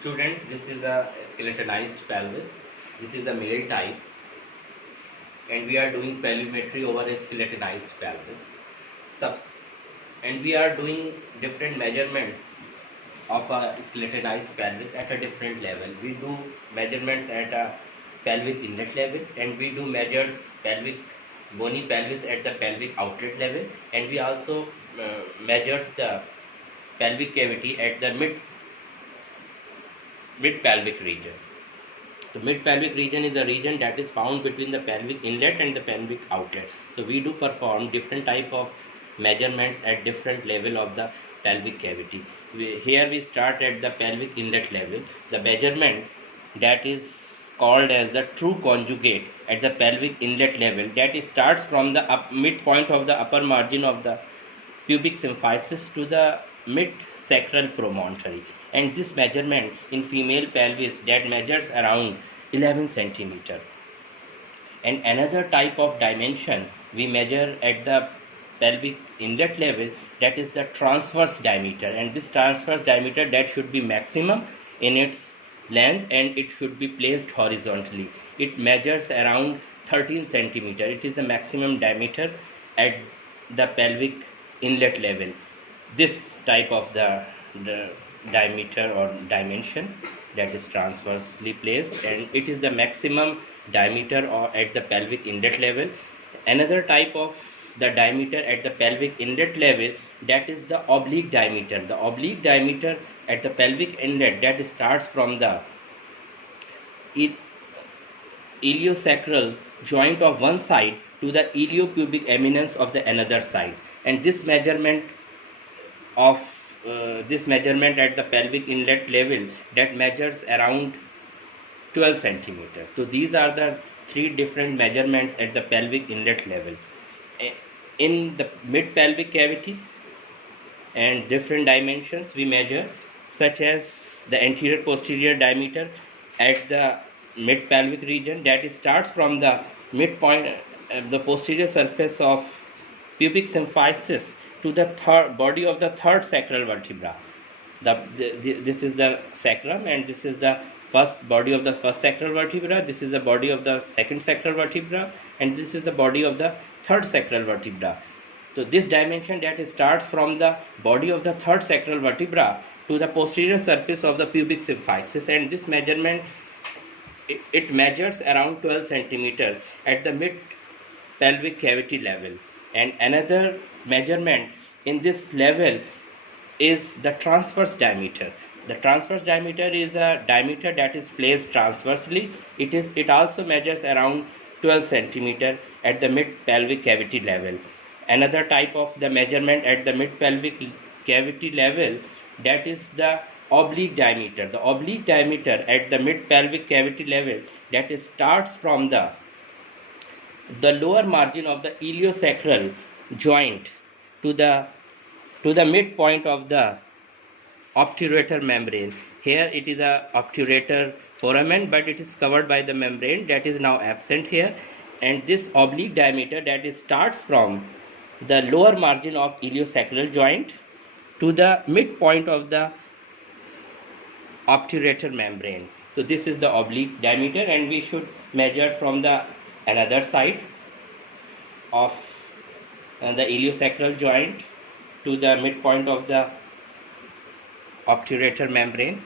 Students, this is a skeletonized pelvis. This is a male type, and we are doing pelvimetry over a skeletonized pelvis. So, and we are doing different measurements of a skeletonized pelvis at a different level. We do measurements at a pelvic inlet level, and we do measures pelvic bony pelvis at the pelvic outlet level, and we also measures the pelvic cavity at the mid pelvic region. The mid pelvic region is a region that is found between the pelvic inlet and the pelvic outlet. So we do perform different type of measurements at different level of the pelvic cavity. Here we start at the pelvic inlet level. The measurement that is called as the true conjugate at the pelvic inlet level, that starts from the midpoint of the upper margin of the pubic symphysis to the mid sacral promontory, and this measurement in female pelvis that measures around 11 centimeter. And another type of dimension we measure at the pelvic inlet level, that is the transverse diameter, and this transverse diameter that should be maximum in its length, and it should be placed horizontally. It measures around 13 centimeter. It is the maximum diameter at the pelvic inlet level. This type of the diameter or dimension that is transversely placed, and it is the maximum diameter or at the pelvic inlet level. Another type of the diameter at the pelvic inlet level, that is the oblique diameter. The oblique diameter at the pelvic inlet that starts from the iliosacral joint of one side to the iliopubic eminence of the another side, and this measurement at the pelvic inlet level that measures around 12 centimeters. So these are the three different measurements at the pelvic inlet level. In the mid pelvic cavity, and different dimensions we measure, such as the anterior posterior diameter at the mid pelvic region, that starts from the midpoint, the posterior surface of pubic symphysis to the body of the third sacral vertebra. This is the sacrum, and this is the first body of the first sacral vertebra. This is the body of the second sacral vertebra, and this is the body of the third sacral vertebra. So this dimension that starts from the body of the third sacral vertebra to the posterior surface of the pubic symphysis, and this measurement it measures around 12 centimeters at the mid pelvic cavity level. And another measurement in this level is the transverse diameter. The transverse diameter is a diameter that is placed transversely. It also measures around 12 centimeter at the mid pelvic cavity level. Another type of the measurement at the mid pelvic cavity level, that is the oblique diameter. The oblique diameter at the mid pelvic cavity level that starts from the lower margin of the iliosacral joint to the midpoint of the obturator membrane. Here it is a obturator foramen, but it is covered by the membrane that is now absent here. And this oblique diameter that starts from the lower margin of iliosacral joint to the midpoint of the obturator membrane. So this is the oblique diameter, and we should measure from the another side of the iliosacral joint to the midpoint of the obturator membrane.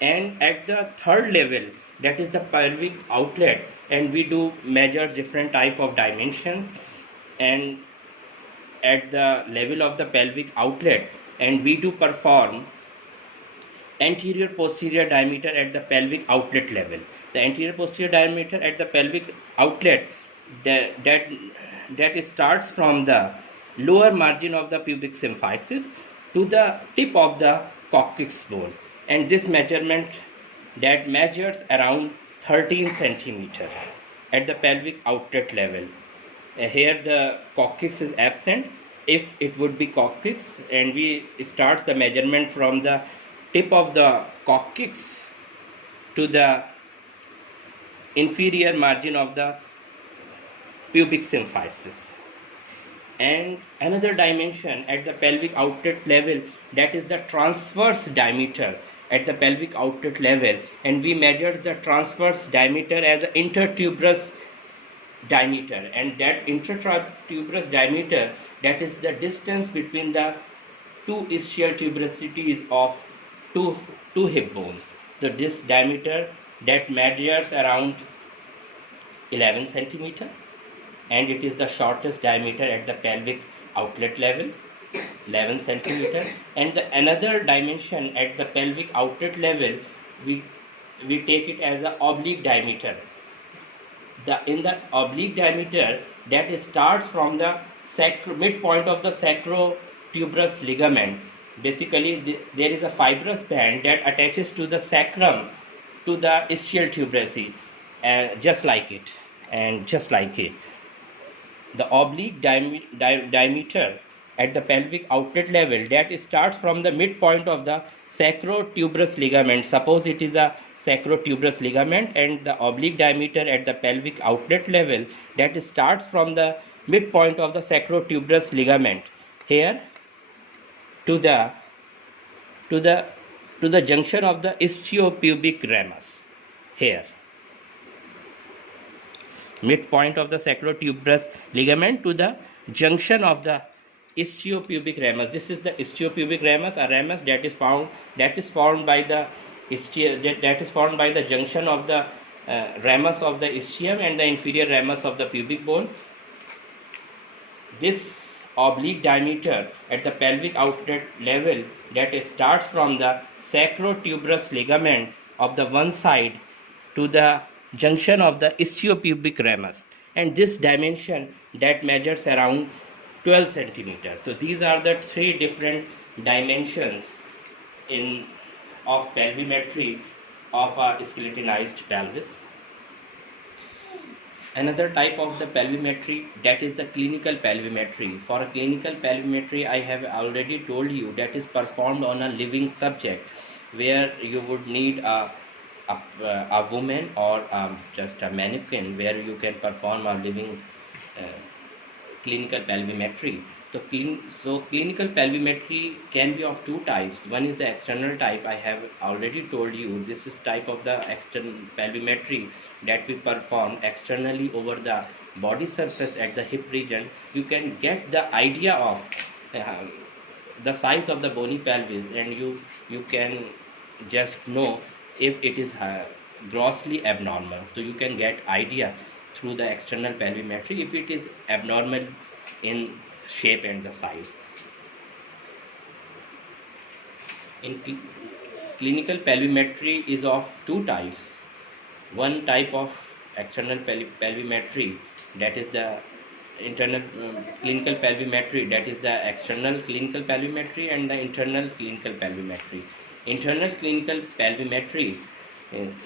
And at the third level, that is the pelvic outlet, and we do measure different type of dimensions and at the level of the pelvic outlet, and we do perform anterior posterior diameter at the pelvic outlet level. The anterior posterior diameter at the pelvic outlet that starts from the lower margin of the pubic symphysis to the tip of the coccyx bone, and this measurement that measures around 13 centimeter at the pelvic outlet level. Here the coccyx is absent. If it would be coccyx, and we start the measurement from the tip of the coccyx to the inferior margin of the pubic symphysis. And another dimension at the pelvic outlet level, that is the transverse diameter at the pelvic outlet level, and we measured the transverse diameter as an intertuberous diameter, and that intertuberous diameter, that is the distance between the two ischial tuberosities of two hip bones. So this diameter that measures around 11 centimeter, and it is the shortest diameter at the pelvic outlet level, 11 centimeter. And the another dimension at the pelvic outlet level, we take it as a oblique diameter. In the oblique diameter, that starts from the midpoint of the sacrotuberous ligament. Basically, there is a fibrous band that attaches to the sacrum to the ischial tuberosity, just like it, and just like it. The oblique diameter at the pelvic outlet level, that starts from the midpoint of the sacrotuberous ligament. Suppose it is a sacrotuberous ligament, and the oblique diameter at the pelvic outlet level, that starts from the midpoint of the sacrotuberous ligament here to the junction of the ischiopubic ramus, here midpoint of the sacrotuberous ligament to the junction of the ischiopubic ramus. This is the ischiopubic ramus, a ramus that is formed by the junction of the ramus of the ischium and the inferior ramus of the pubic bone. This oblique diameter at the pelvic outlet level, that starts from the sacrotuberous ligament of the one side to the junction of the ischiopubic ramus, and this dimension that measures around 12 centimeters. So these are the three different dimensions of pelvimetry of a skeletonized pelvis. Another type of the pelvimetry, that is the clinical pelvimetry. For a clinical pelvimetry, I have already told you, that is performed on a living subject, where you would need a woman or just a mannequin, where you can perform a living clinical pelvimetry. So clinical pelvimetry can be of two types. One is the external type. I have already told you, this is type of the external pelvimetry that we perform externally over the body surface at the hip region. You can get the idea of the size of the bony pelvis, and you can just know if it is grossly abnormal. So you can get idea through the external pelvimetry if it is abnormal in shape and the size. In clinical pelvimetry is of two types. One type of external pelvimetry, that is the internal clinical pelvimetry, that is the external clinical pelvimetry, and the internal clinical pelvimetry. Internal clinical pelvimetry,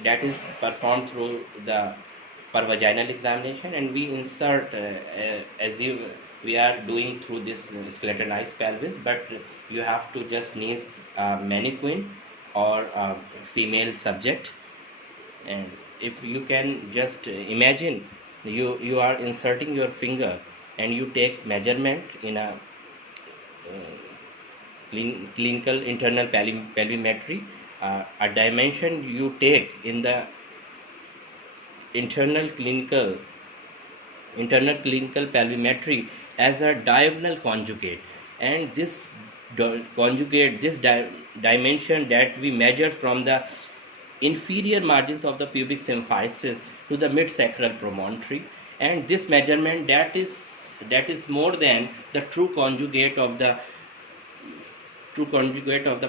that is performed through the pervaginal examination, and we insert as if we are doing through this skeletonized pelvis, but you have to just need a mannequin or a female subject. And if you can just imagine, you are inserting your finger and you take measurement in a clinical internal pelvimetry, a dimension you take in the internal clinical pelvimetry as a diagonal conjugate, and this dimension that we measure from the inferior margins of the pubic symphysis to the mid-sacral promontory, and this measurement that is more than the true conjugate of the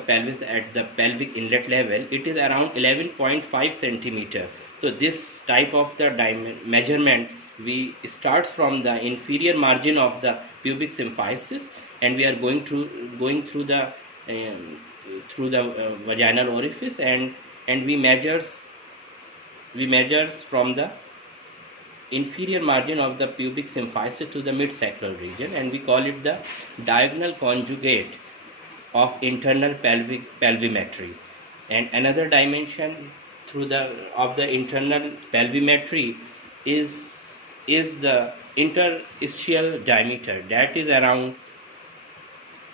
pelvis at the pelvic inlet level. It is around 11.5 centimeter. So this type of the measurement, we starts from the inferior margin of the pubic symphysis, and we are going through the vaginal orifice, and we measures from the inferior margin of the pubic symphysis to the mid-sacral region, and we call it the diagonal conjugate of internal pelvimetry. And another dimension of the internal pelvimetry is the interischial diameter, that is around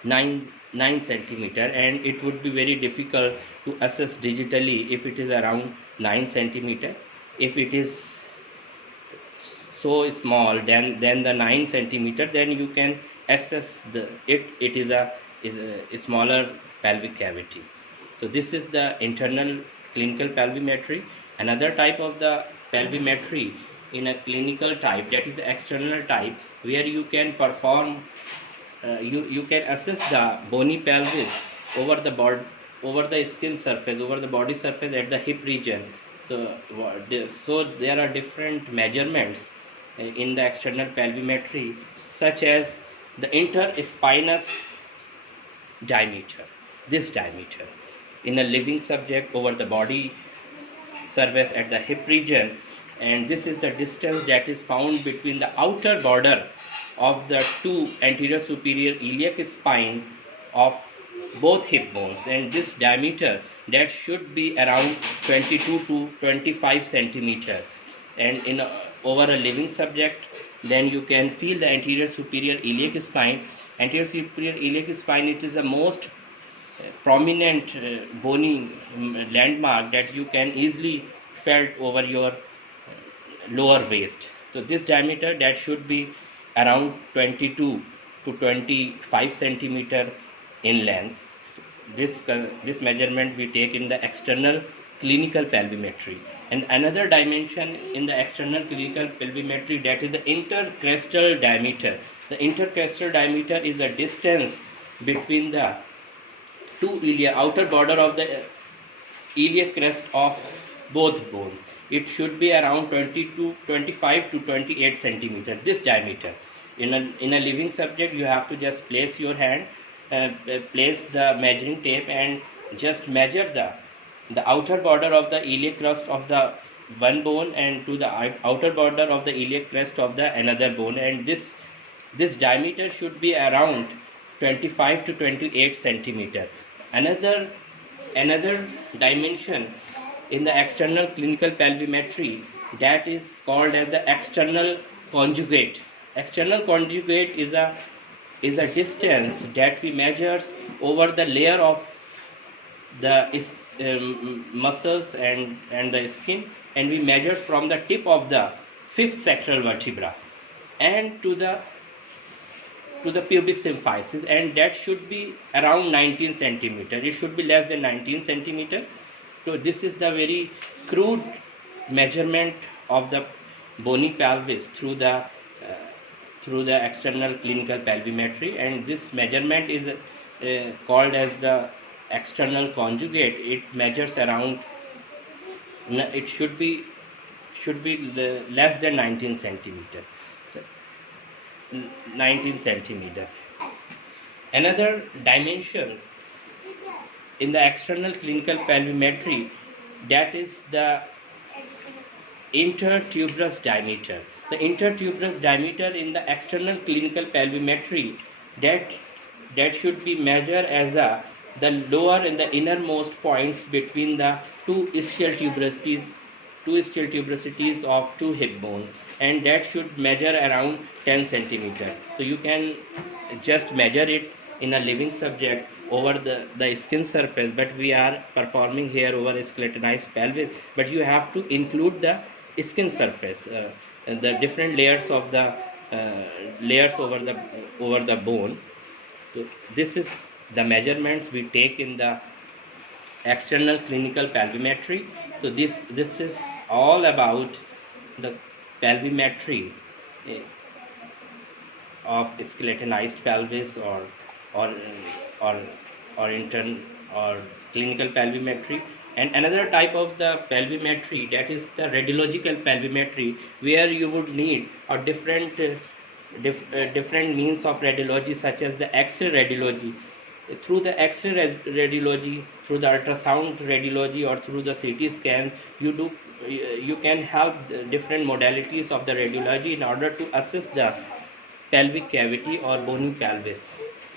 9 9 centimeter, and it would be very difficult to assess digitally if it is around 9 centimeter. If it is so small than the 9 centimeter, then you can assess it is a smaller pelvic cavity. So this is the internal clinical pelvimetry. Another type of the pelvimetry in a clinical type, that is the external type, where you can perform you can assess the bony pelvis over the body, over the skin surface, over the body surface at the hip region. So there are different measurements in the external pelvimetry, such as the interspinous diameter, this diameter in a living subject over the body surface at the hip region, and this is the distance that is found between the outer border of the two anterior superior iliac spine of both hip bones, and this diameter that should be around 22 to 25 centimeter. And in over a living subject, then you can feel the anterior superior iliac spine. Anterior superior iliac spine, it is the most prominent bony landmark that you can easily felt over your lower waist. So this diameter that should be around 22 to 25 centimeter in length. This measurement we take in the external clinical pelvimetry. And another dimension in the external clinical pelvimetry, that is the intercrestal diameter. The intercrestal diameter is the distance between the two ilia, outer border of the iliac crest of both bones. It should be around 25 to 28 centimeter, this diameter. In a living subject, you have to just place your hand, place the measuring tape, and just measure the outer border of the iliac crest of the one bone and to the outer border of the iliac crest of the another bone, and this diameter should be around 25 to 28 centimeter. Another dimension in the external clinical pelvimetry, that is called as the external conjugate. External conjugate is a distance that we measures over the layer of the muscles and the skin, and we measure from the tip of the fifth sacral vertebra and to the pubic symphysis, and that should be around 19 centimeter. It should be less than 19 centimeter. So this is the very crude measurement of the bony pelvis through the external clinical pelvimetry, and this measurement is called as the external conjugate. It measures around, it should be less than 19 centimeter. 19 centimeter. Another dimensions in the external clinical pelvimetry, that is the intertuberous diameter. The intertuberous diameter in the external clinical pelvimetry, that should be measured as the lower and the innermost points between the two ischial tuberosities of two hip bones, and that should measure around 10 centimeter. So you can just measure it in a living subject over the skin surface, but we are performing here over a skeletonized pelvis, but you have to include the skin surface, the different layers of the layers over the bone. So this is the measurements we take in the external clinical pelvimetry. So this is all about the pelvimetry of skeletonized pelvis or intern or clinical pelvimetry. And another type of the pelvimetry, that is the radiological pelvimetry, where you would need a different means of radiology, such as the X-ray radiology. Through the X-ray radiology, through the ultrasound radiology, or through the CT scans, you can help the different modalities of the radiology in order to assess the pelvic cavity or bony pelvis.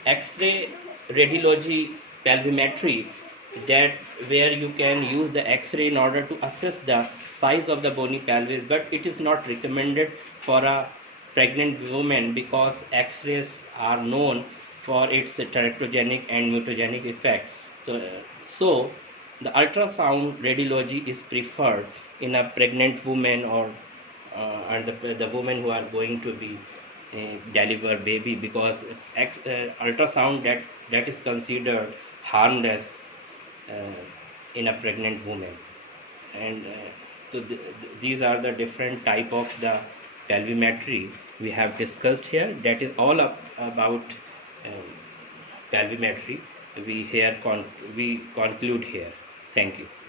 X-ray radiology pelvimetry, that where you can use the X-ray in order to assess the size of the bony pelvis, but it is not recommended for a pregnant woman, because X-rays are known for its teratogenic and mutagenic effects. So the ultrasound radiology is preferred in a pregnant woman or and the women who are going to be deliver baby, because ultrasound that is considered harmless uh, in a pregnant woman. And these are the different type of the pelvimetry we have discussed here. That is all about um, pelvimetry. We conclude here. Thank you.